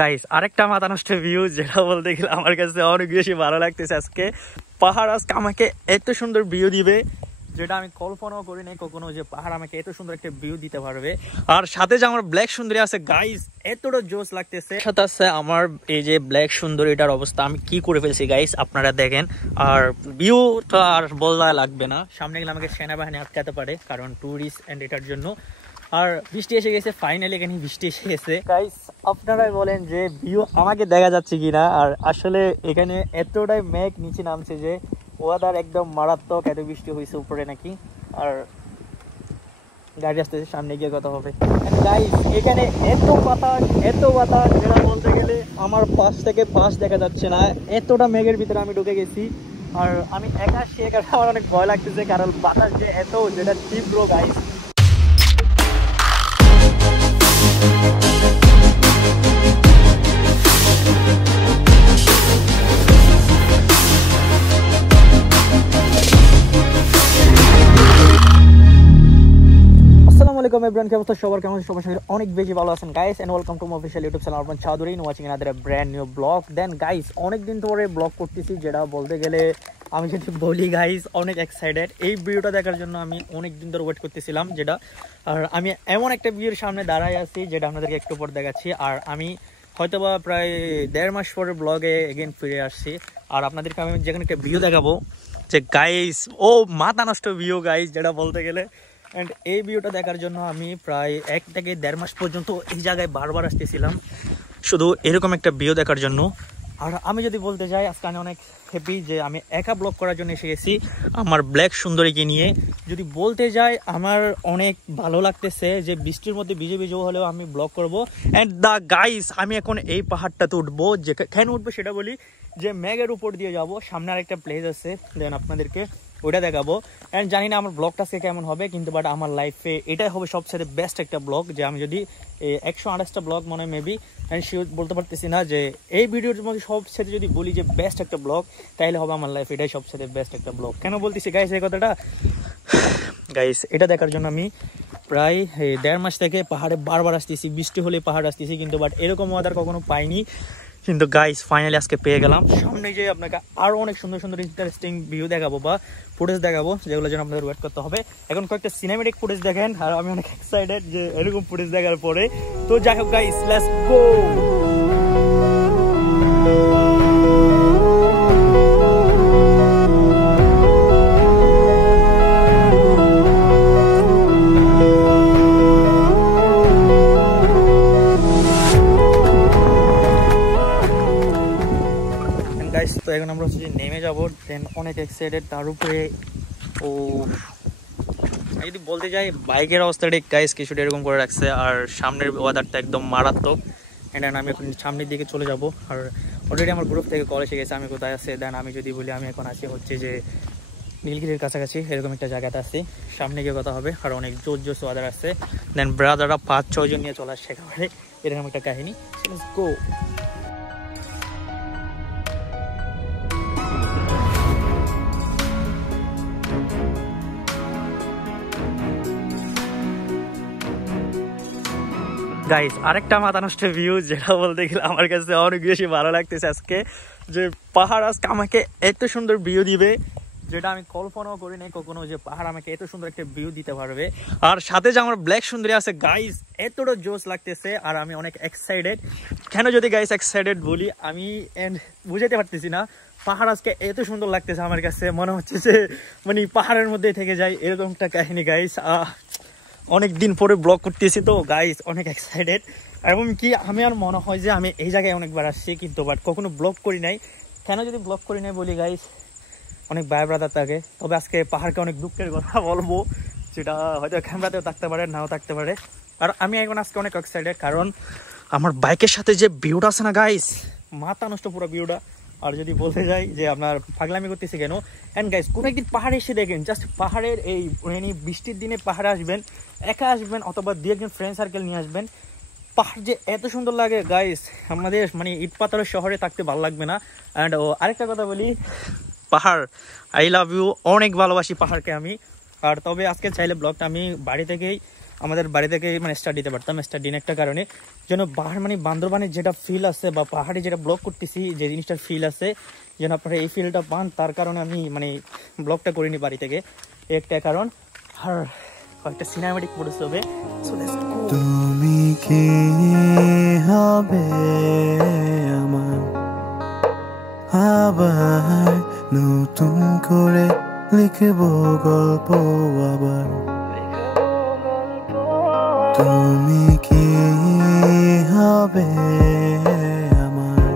Guys আরেকটা মাথা নষ্ট ভিউ যেটা বলতে গেলে আমার কাছে অনেক বেশি ভালো লাগতেছে। আজকে পাহাড় আজকে আমাকে এত সুন্দর ভিউ দিবে যেটা আমি কল্পনাও করি নাই কখনো, যে পাহাড় আমাকে এত সুন্দর একটা ভিউ দিতে পারবে। আর সাথে যে আমার ব্ল্যাক সুন্দরী আছে গাইস, এতটা জোস লাগতেছে। সাথে আছে আমার এই যে ব্ল্যাক সুন্দরীটার অবস্থা আমি কি করে ফেলছি গাইস, আপনারা দেখেন। আর ভিউ তো আর বলা লাগবে না, সামনে গেলে আমাকে সেনাবাহিনী আটকাতে পারে কারণ ট্যুরিস্ট এন্ড এটার জন্য। আর বৃষ্টি এসে গেছে, ফাইনালি এখানে বৃষ্টি এসে গেছে গাইস। আপনারাই বলেন যে ভিউ আমাকে দেখা যাচ্ছে কিনা। আর আসলে এখানে এতটাই মেঘ নিচে নামছে যে ওয়েদার একদম মারাত্মক, এত বৃষ্টি হয়েছে উপরে নাকি। আর গাড়ি আসতেছে, সামনে গিয়ে কথা হবে। গাইস এখানে এত বাতাস যেটা বলতে গেলে আমার পাশ থেকে পাশ দেখা যাচ্ছে না, এতটা মেঘের ভিতরে আমি ঢুকে গেছি। আর আমি একা সে কারণে আমার অনেক ভয় লাগতেছে কারণ বাতাস যে এত যেটা তীব্র গাইস। অনেক বেশি ভালো আছেন guys and welcome to my official YouTube channel Urban Chowdhury watching another brand new vlog. Then guys অনেকদিন ধরে ব্লগ করতেছি, যেটা বলতে গেলে আমি যদি বলি গাইস অনেক এক্সাইটেড। এই ভিডিওটা দেখার জন্য আমি অনেক দিন ধরে ওয়েট করতেছিলাম যেটা। আর আমি এমন একটা ভিডিওর সামনে দাঁড়াই আছি যেটা আপনাদেরকে একটু পর দেখাচ্ছি। আর আমি হয়তোবা প্রায় 1.5 মাস পরে ব্লগে এগেন ফিরে আসছি। আর আপনাদেরকে আমি যেখানে একটা ভিউ দেখাবো যে গাইস ও মাথা নষ্ট ভিউ গাইস যেটা বলতে গেলে। অ্যান্ড এই ভিউটা দেখার জন্য আমি প্রায় 1 থেকে 1.5 মাস পর্যন্ত এই জায়গায় বারবার আসতেছিলাম শুধু এরকম একটা ভিউ দেখার জন্য। আর আমি যদি বলতে যাই আজকে আমি অনেক হ্যাপি যে আমি একা ব্লগ করার জন্য এসে গেছি আমার ব্ল্যাক সুন্দরীকে নিয়ে। যদি বলতে যাই আমার অনেক ভালো লাগতেছে যে বৃষ্টির মধ্যে ভিজে ভিজে হলেও আমি ব্লগ করবো। অ্যান্ড দ্য গাইস আমি এখন এই পাহাড়টাতে উঠবো, যে কেন উঠবো সেটা বলি। যে মেঘের উপর দিয়ে যাব, সামনে আরেকটা প্লেস আছে, দেন আপনাদেরকে ওইটা দেখাবো। অ্যান্ড জানি না আমার ব্লগটা সে কেমন হবে, কিন্তু বাট আমার লাইফে এটাই হবে সবচেয়ে বেস্ট একটা ব্লগ। যে আমি যদি 128টা ব্লগ মনে হয় মেবি, অ্যান্ড শিওর বলতে পারতেছি না, যে এই ভিডিওর মধ্যে সবচেয়ে যদি বলি যে বেস্ট একটা ব্লগ তাহলে হবে আমার লাইফ এটাই সবচেয়ে বেস্ট একটা ব্লগ। কেন বলতেছি গাইস এই কথাটা, গাইস এটা দেখার জন্য আমি প্রায় 1.5 মাস থেকে পাহাড়ে বারবার আসতেছি, বৃষ্টি হলে পাহাড় আসতেছি, কিন্তু বাট এরকম ওয়েদার কখনো পাইনি। কিন্তু গাইস ফাইনালি আজকে পেয়ে গেলাম। সামনে যে আপনাকে আরো অনেক সুন্দর সুন্দর ইন্টারেস্টিং ভিউ দেখাবো বা ফুটেজ দেখাবো, যেগুলো যেন আপনাদের ওয়েট করতে হবে। এখন কয়েকটা সিনেমেটিক ফুটেজ দেখেন, আর আমি অনেক এক্সাইটেড যে এরকম ফুটেজ দেখার পরে। তো যাই হোক গাইস লেটস গো। তো এখন আমরা হচ্ছে নেমে যাবো, দেন অনেক এক্সাইটেড। তার উপরে ও যদি বলতে যাই বাইকের অবস্থাটা গাইস কিছুটা এরকম করে রাখছে, আর সামনের ওয়েদারটা একদম মারাত্মক। এন্ড আমি এখন সামনের দিকে চলে যাব। আর অলরেডি আমার গ্রুপ থেকে কল এসে গেছে আমি কোথায় আছে। দেন আমি যদি বলি আমি এখন আছি হচ্ছে যে নীলগিরির কাছাকাছি এরকম একটা জায়গাতে আছি, সামনে গিয়ে কথা হবে। আর অনেক জোর জোর ওয়েদার আছে। দেন ব্রাদাররা 5-6 জন নিয়ে চলে আসছে একেবারে, এরকম একটা কাহিনী। Let's go. গাইস আরেকটা মাথা নষ্ট ভিউ যেটা বলতে গেলে আমার কাছে অনেক বেশি ভালো লাগতেছে আজকে, যে পাহাড় আজকে আমাকে এত সুন্দর ভিউ দিবে যেটা আমি কল্পনাও করি নাই কখনো, যে পাহাড় আমাকে এত সুন্দর একটা ভিউ দিতে পারবে। আর সাথে যে আমার ব্ল্যাক সুন্দরী আছে গাইস, এতটা জোস লাগতেছে। আর আমি অনেক এক্সাইটেড। কেন যদি গাইস এক্সাইটেড বলি আমি বুঝাতে পারতেছি না, পাহাড় আজকে এত সুন্দর লাগতেছে আমার কাছে, মনে হচ্ছে যে মানে পাহাড়ের মধ্যে থেকে যাই এরকম একটা কাহিনী গাইস। অনেক দিন পরে ব্লগ করতেছি তো গাইস অনেক এক্সাইটেড। এবং কি আমি আর মনে হয় যে আমি এই জায়গায় অনেকবার আসছি, কিন্তু বাট কখনো ব্লগ করি নাই। কেন যদি ব্লগ করি নাই বলি গাইস, অনেক ভাই ব্রাদার থাকে। তবে আজকে পাহাড়কে অনেক দুঃখের কথা বলবো, যেটা হয়তো ক্যামেরাতেও থাকতে পারে নাও থাকতে পারে। আর আমি এখন আজকে অনেক এক্সাইটেড কারণ আমার বাইকের সাথে যে ভিউটা আছে না গাইস, মাথা নষ্ট পুরো ভিউটা। আর যদি বলতে যাই যে আপনার পাগলামি করতেছি কেন, অ্যান্ড গাইস কোনো একদিন পাহাড়ে এসে দেখেন, জাস্ট পাহাড়ের এই বৃষ্টির দিনে পাহাড়ে আসবেন, একা আসবেন অথবা 2-1 ফ্রেন্ড সার্কেল নিয়ে আসবেন। পাহাড় যে এত সুন্দর লাগে গাইস, আমাদের মানে ইট পাথরের শহরে থাকতে ভালো লাগবে না। অ্যান্ড আরেকটা কথা বলি, পাহাড় আই লাভ ইউ, অনেক ভালোবাসি পাহাড়কে আমি। আর তবে আজকে চাইলে ব্লগটা আমি বাড়ি থেকেই আমাদের বাড়ি থেকে মানে স্টার্ট দিতে পারতাম। স্টার্ট দিন একটা কারণে যেন মানে বান্দরবানের যেটা ফিল আছে বা পাহাড়ে যেটা ব্লগ করতেছি যে জিনিসটার ফিল আছে যেন আপনারা এই ফিলটা পান, তার কারণে আমি মানে ব্লগটা করিনি বাড়ি থেকে, একটা কারণ। আর কয়েকটা সিনেমাটিক ফুটেজ হবে। তুমি কি হবে আমার আবার নতুন করে লিখব গল্প আবার, তুমি কি হবে আমার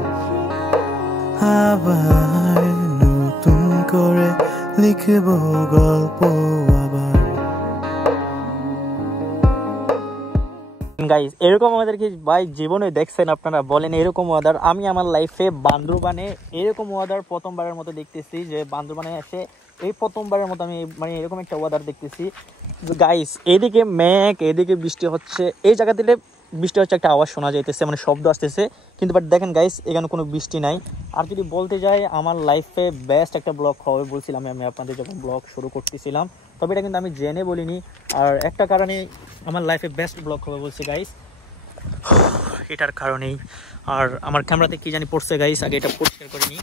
আবার নতুন করে লিখব গল্প আবার। গাইস এরকম ওয়েদার কি ভাই জীবনে দেখছেন আপনারা? বলেন এরকম ওয়েদার আমি আমার লাইফে বান্দরবানে এরকম ওয়েদার প্রথমবারের মতো দেখতেছি, যে বান্দরবানে এসে এই প্রথমবারের মতো আমি মানে এরকম একটা ওয়েদার দেখতেছি। গাইস এদিকে মেঘ, এদিকে বৃষ্টি হচ্ছে, এই জায়গা থেকে বৃষ্টি হচ্ছে একটা আওয়াজ শোনা যাইতেছে, মানে শব্দ আসতেছে, কিন্তু বাট দেখেন গাইস এখানে কোনো বৃষ্টি নাই। আর যদি বলতে যাই আমার লাইফে বেস্ট একটা ব্লগ হবে বলছিলাম আমি আপনাদের যখন ব্লগ শুরু করতেছিলাম, তবে এটা কিন্তু আমি জেনে বলিনি। আর একটা কারণে আমার লাইফে বেস্ট ব্লগ হবে বলছি গাইস, এটার কারণেই। আর আমার ক্যামেরাতে কি জানি পড়ছে গাইস, আগে এটা পরিষ্কার করিনি।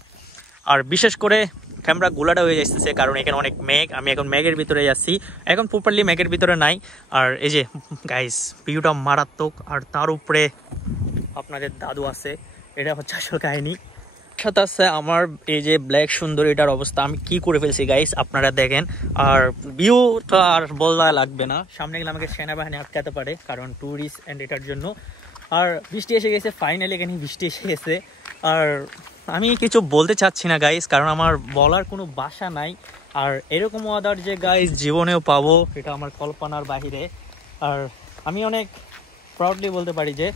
আর বিশেষ করে ক্যামেরা গোলাটা হয়ে যাচ্ছে কারণ এখানে অনেক মেঘ, আমি এখন মেঘের ভিতরে আছি, এখন প্রপারলি মেঘের ভিতরে নাই। আর এই যে গাইস ভিউটা মারাত্মক, আর তার উপরে আপনাদের দাদু আছে, এটা হচ্ছে আসল কাহিনী। সাথে আছে আমার এই যে ব্ল্যাক সুন্দর, এটার অবস্থা আমি কি করে ফেলছি গাইস আপনারা দেখেন। আর ভিউটা আর বলা লাগবে না, সামনে গেলে আমাকে সেনাবাহিনী আটকাতে পারে কারণ ট্যুরিস্ট অ্যান্ড এটার জন্য। আর বৃষ্টি এসে গেছে, ফাইনালি এখানে বৃষ্টি এসে গেছে। আর আমি কিছু বলতে চাচ্ছি না গাইস কারণ আমার বলার কোনো ভাষা নাই। আর এরকম ওয়েদার যে গাইস জীবনেও পাবো এটা আমার কল্পনার বাহিরে। আর আমি অনেক প্রাউডলি বলতে পারি যে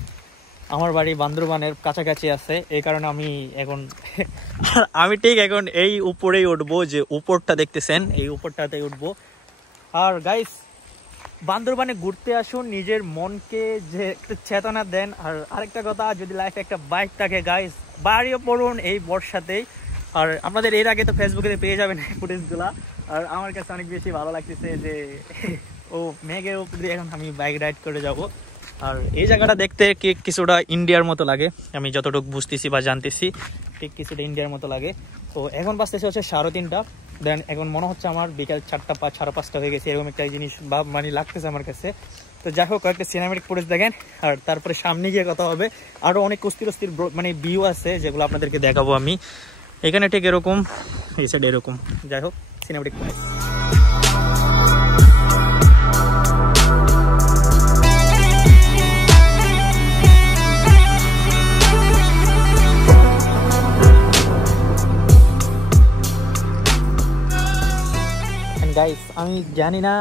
আমার বাড়ি বান্দরবানের কাছাকাছি আছে, এই কারণে আমি এখন আমি ঠিক এখন এই উপরেই উঠবো, যে উপরটা দেখতেছেন এই উপরটাতেই উঠবো। আর গাইস বান্দরবানে ঘুরতে আসুন, নিজের মনকে যে একটা চেতনা দেন। আর আরেকটা কথা, যদি লাইফে একটা বাইক থাকে গাইস বাড়িও পড়ুন এই বর্ষাতেই। আর আপনাদের এর আগে তো ফেসবুকে পেয়ে যাবেন এই ফুটেজগুলা। আর আমার কাছে অনেক বেশি ভালো লাগতেছে যে ও মেঘের উপর দিয়ে এখন আমি বাইক রাইড করে যাব। আর এই জায়গাটা দেখতে কিছুটা ইন্ডিয়ার মতো লাগে, আমি যতটুকু বুঝতেছি বা জানতেছি ঠিক কিছুটা ইন্ডিয়ার মতো লাগে। তো এখন বাজতেছে হচ্ছে 3:30, দেন এখন মনে হচ্ছে আমার বিকাল 4টা 5:30 হয়ে গেছে, এরকম একটা জিনিস বা মানে লাগতেছে আমার কাছে। তো যাই হোক কয়েকটা সিনেমেটিক ফুটেজ দেখেন, আর তারপরে সামনে গিয়ে কথা হবে। আরও অনেক অস্থির মানে ভিউ আছে যেগুলো আপনাদেরকে দেখাবো আমি। এখানে ঠিক এরকম, এই সাইড এরকম। যাই হোক সিনেমেটিক ফুটেজ। গাইস আমি জানি না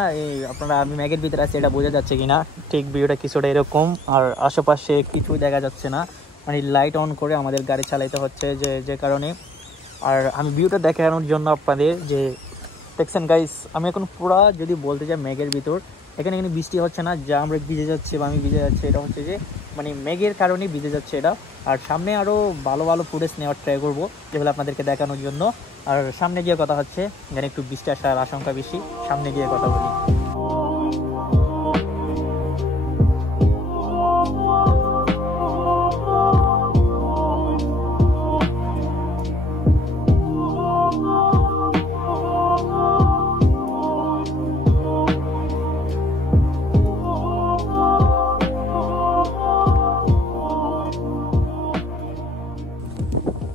আপনারা আমি ম্যাগের ভিতরে আছি এটা বোঝা যাচ্ছে কিনা, ঠিক ভিউটা কিছুটা এরকম। আর আশেপাশে কিছু দেখা যাচ্ছে না, মানে লাইট অন করে আমাদের গাড়ি চালাইতে হচ্ছে যে কারণে। আর আমি ভিউটা দেখানোর জন্য আপনাদের যে দেখছেন গাইস আমি এখন পুরা যদি বলতে যাই ম্যাগের ভিতর, এখানে বৃষ্টি হচ্ছে না, যা আমরা ভিজে যাচ্ছি বা আমি ভিজে যাচ্ছি এটা হচ্ছে যে মানে মেঘের কারণেই ভিজে যাচ্ছে এটা। আর সামনে আরও ভালো ভালো ফুটেজ নেওয়ার ট্রাই করবো যেগুলো আপনাদেরকে দেখানোর জন্য। আর সামনে গিয়ে কথা হচ্ছে, যেন একটু বৃষ্টি আসার আশঙ্কা বেশি, সামনে গিয়ে কথা বলি।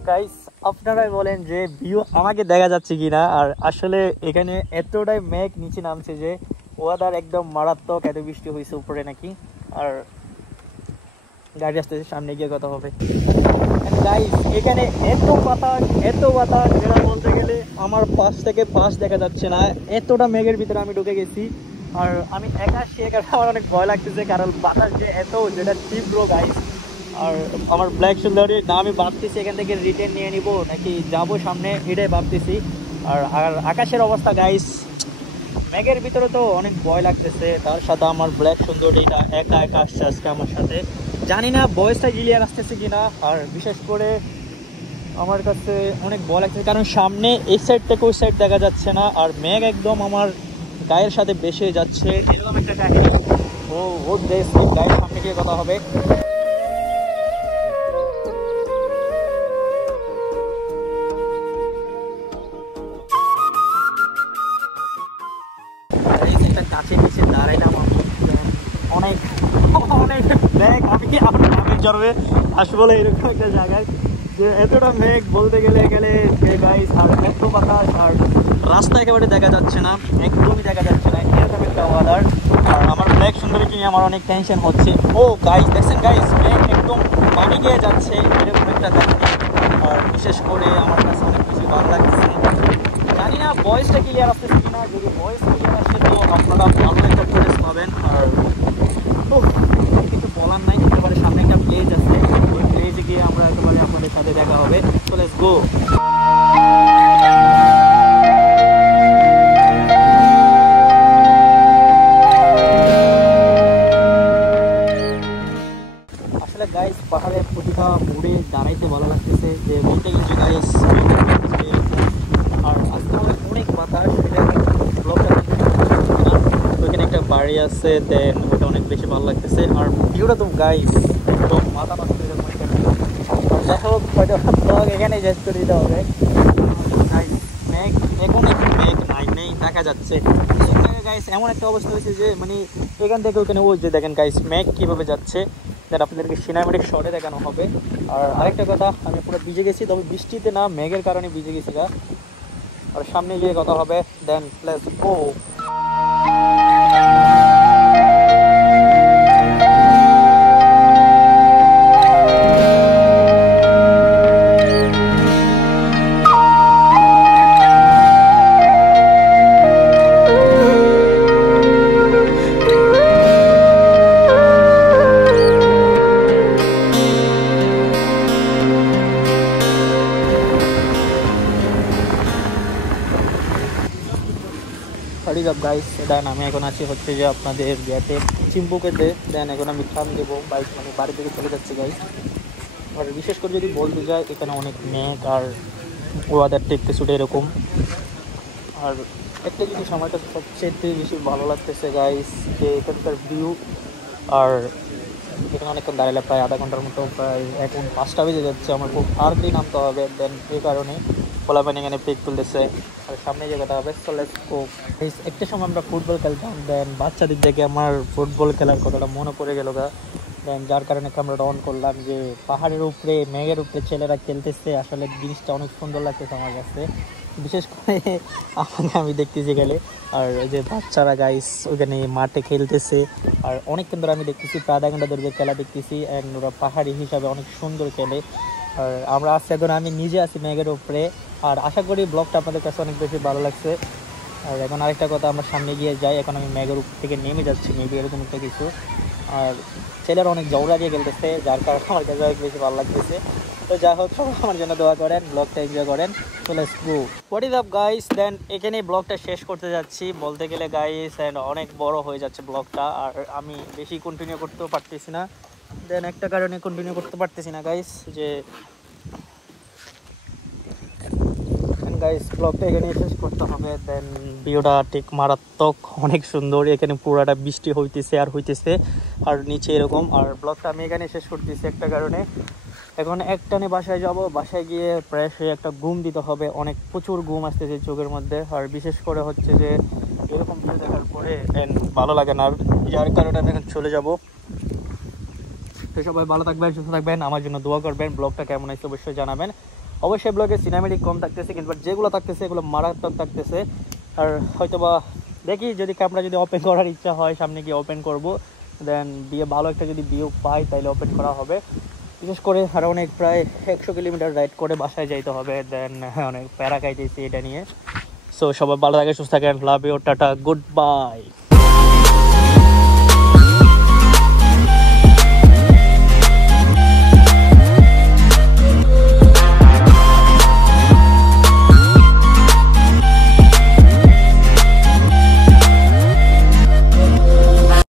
গাইস আপনারাই বলেন যে ভিউ আমাকে দেখা যাচ্ছে কিনা। আর আসলে এখানে এতটাই মেঘ নিচে নামছে যে ওয়েদার একদম মারাত্মক, এত বৃষ্টি হয়েছে উপরে নাকি। আর গাড়ি আসতেছে, সামনে গিয়ে কথা হবে। গাইস এখানে এত বাতাস যেটা বলতে গেলে আমার পাশ থেকে পাশ দেখা যাচ্ছে না, এতটা মেঘের ভিতরে আমি ঢুকে গেছি। আর আমি একা সে আমার অনেক ভয় লাগতেছে কারণ বাতাস যে এত যেটা তীব্র গাইস। আর আমার ব্ল্যাক সুন্দরী না আমি ভাবতেছি এখান থেকে রিটার্ন নিয়ে নিব নাকি যাবো সামনে, এটাই ভাবতেছি। আর আকাশের অবস্থা গাইস মেঘের ভিতরে তো অনেক ভয় লাগতেছে, তার সাথে আমার ব্ল্যাক সুন্দরীটা একা আসছে আজকে আমার সাথে, জানি না ভয়েসটা ক্লিয়ার আসতেছে কিনা। আর বিশেষ করে আমার কাছে অনেক ভয় লাগতেছে কারণ সামনে এই সাইড থেকে ওই সাইড দেখা যাচ্ছে না, আর মেঘ একদম আমার গায়ের সাথে বেসে যাচ্ছে, এরকম একটা কাহিনী। ও ও দেশ স্লিপ গাইস, সামনে গিয়ে কথা হবে। একটা গাছের নিচে দাঁড়াইলাম আমি, অনেক অনেক মেঘ, আমি আমার গ্রামের জন্মে আসলে এরকম একটা জায়গায় যে এতটা মেঘ বলতে গেলে গাইস, আর এত বাতাস, আর রাস্তা একেবারে দেখা যাচ্ছে না, একদমই দেখা যাচ্ছে না, এরকম একটা ওয়েদার। আর আমার ব্ল্যাক সুন্দরীকে নিয়ে আমার অনেক টেনশন হচ্ছে। ও গাইস দেখছেন গাইস, মেঘ একদম পানি গিয়ে যাচ্ছে, এরকম একটা দেখেন। আর বিশেষ করে আমার কাছে অনেক কিছু ভালো লাগছে। জানি না ভয়েসটা ক্লিয়ার আসতেছে কিনা, যদি ভয়েস ক্লিয়ার আসে তো আপনারা ভালো একটা ফিলিংস পাবেন। আর কিছু বলার নাই, একেবারে সামনে একটা প্লেজ আছে, ওই প্লেজে গিয়ে আমরা একেবারে আপনাদের সাথে দেখা হবে। সো লেটস গো। আসলে গাইস পাহাড়ের প্রতিটা মোড়ে দাঁড়াইতে ভালো লাগতেছে, যে বলতে গেছি গাইস। আর আজকে অনেক বাতাস, ব্লগটা ওইখানে একটা বাড়ি আছে, দেন ওটা অনেক বেশি ভালো লাগতেছে। আর ভিউটা তো গাইস একদম মাথা নষ্ট হয়ে যাবে। যাই হোক, হয়তো ব্লগ এখানে শেষ করে দিতে হবে। মেঘ এখন একটু মেঘ নেই দেখা যাচ্ছে গাইস। এমন একটা অবস্থা হয়েছে যে মানে এখান থেকে ওখানে ওই যে দেখেন গাইস মেঘ কীভাবে যাচ্ছে, দেন আপনাদেরকে সিনেমেটিক শটে দেখানো হবে। আর আরেকটা কথা, আমি পুরো ভিজে গেছি, তবে বৃষ্টিতে না, মেঘের কারণে ভিজে গেছি গা। আর সামনে গিয়ে কথা হবে, দেন লেটস গো। গাইস দেন আমি এখন আছি হচ্ছে যে আপনাদের গেটে চিম্বুকেতে, দেন এখন আমি ট্রাম দেবো, বাইক মানে বাড়ি থেকে চলে যাচ্ছে গাইস। আর বিশেষ করে যদি বলতে যাই, এখানে অনেক মেঘ আর ওয়েদারটা একটু শুধু এরকম। আর একটা জিনিস আমার কাছে সবচেয়ে বেশি ভালো লাগতেছে গাইস, যে এখানকার ভিউ। আর এখানে অনেকক্ষণ দাঁড়ালে প্রায় আধা ঘন্টার মতো, প্রায় এখন 5টা বেজে যাচ্ছে, আমার খুব তাড়াতাড়ি নামতে হবে। দেন এই কারণে পোলাপানি এখানে পিক তুলতেছে, আর সামনে যে কথা হবে। সো লেটস গো। একটা সময় আমরা ফুটবল খেলতাম, দেন বাচ্চাদের দেখে আমার ফুটবল খেলার কথাটা মনে পড়ে গেল গা। দেন যার কারণে ক্যামেরাটা অন করলাম, যে পাহাড়ের উপরে মেঘের উপরে ছেলেরা খেলতেছে, আসলে জিনিসটা অনেক সুন্দর লাগতেছে আমার কাছে। বিশেষ করে আমি দেখতেছি গেলে, আর যে বাচ্চারা গাইস ওখানে মাঠে খেলতেছে, আর অনেকক্ষণ ধরে আমি দেখতেছি, প্রায় আধা ঘন্টা ধরে খেলা দেখতেছি, অ্যান্ড ওরা পাহাড়ি হিসাবে অনেক সুন্দর খেলে। আর আমরা আছি এখন, আমি নিজে আছি মেঘের উপরে। আর আশা করি ব্লগটা আপনাদের কাছে অনেক বেশি ভালো লাগছে। আর এখন আরেকটা কথা, আমরা সামনে গিয়ে যাই, এখন আমি মেঘের উপর থেকে নেমে যাচ্ছি, মেবি এরকম একটা কিছু। আর ছেলেরা অনেক জৌড়া দিয়ে খেলতেছে, যার কারণে আমার কাছে অনেক বেশি ভালো লাগতেছে। তো যাই হোক, সবাই আমার জন্য দোয়া করেন, ব্লগটা এনজয় করেন। So let's go. What is up guys, then এখানে ব্লগটা শেষ করতে যাচ্ছি বলতে গেলে গাইস, অ্যান্ড অনেক বড় হয়ে যাচ্ছে ব্লগটা, আর আমি বেশি কন্টিনিউ করতেও পারতেছি না। দেন একটা কারণে কন্টিনিউ করতে পারতেছি না গাইস, যে গাইস ব্লগটা এখানে শেষ করতে হবে। দেন ভিউটা ঠিক মারাত্মক, অনেক সুন্দর, এখানে পুরাটা বৃষ্টি হইতেছে আর হইতেছে, আর নিচে এরকম। আর ব্লগটা আমি এখানে শেষ করতেছি একটা কারণে, এখন একটানে বাসায় যাব, বাসায় গিয়ে ফ্রেশ হয়ে একটা ঘুম দিতে হবে, অনেক প্রচুর ঘুম আসতেছে চোখের মধ্যে। আর বিশেষ করে হচ্ছে যে এরকম ভিউ দেখার পরে ভালো লাগে না, যার কারণে আমি এখন চলে যাব। তো সবাই ভালো থাকবেন, সুস্থ থাকবেন, আমার জন্য দোয়া করবেন। ব্লগটা কেমন হয়েছে অবশ্যই জানাবেন। অবশ্যই ব্লগে সিনেমেটিক কম থাকতেছে, কিন্তু যেগুলো থাকতেছে এগুলো মারাত্মক থাকতেছে। আর হয়তো বা দেখি, যদি ক্যামেরা যদি ওপেন করার ইচ্ছা হয়, সামনে গিয়ে ওপেন করব। দেন ভালো একটা যদি ভিউ পাই তাহলে ওপেন করা হবে। বিশেষ করে আর অনেক প্রায় 100 কিলোমিটার রাইড করে বাসায় যাইতে হবে। দেন অনেক প্যারা খাইতেছি এটা নিয়ে। সো সবাই ভালো থাকে, সুস্থ থাকেন, love you, tata, good bye.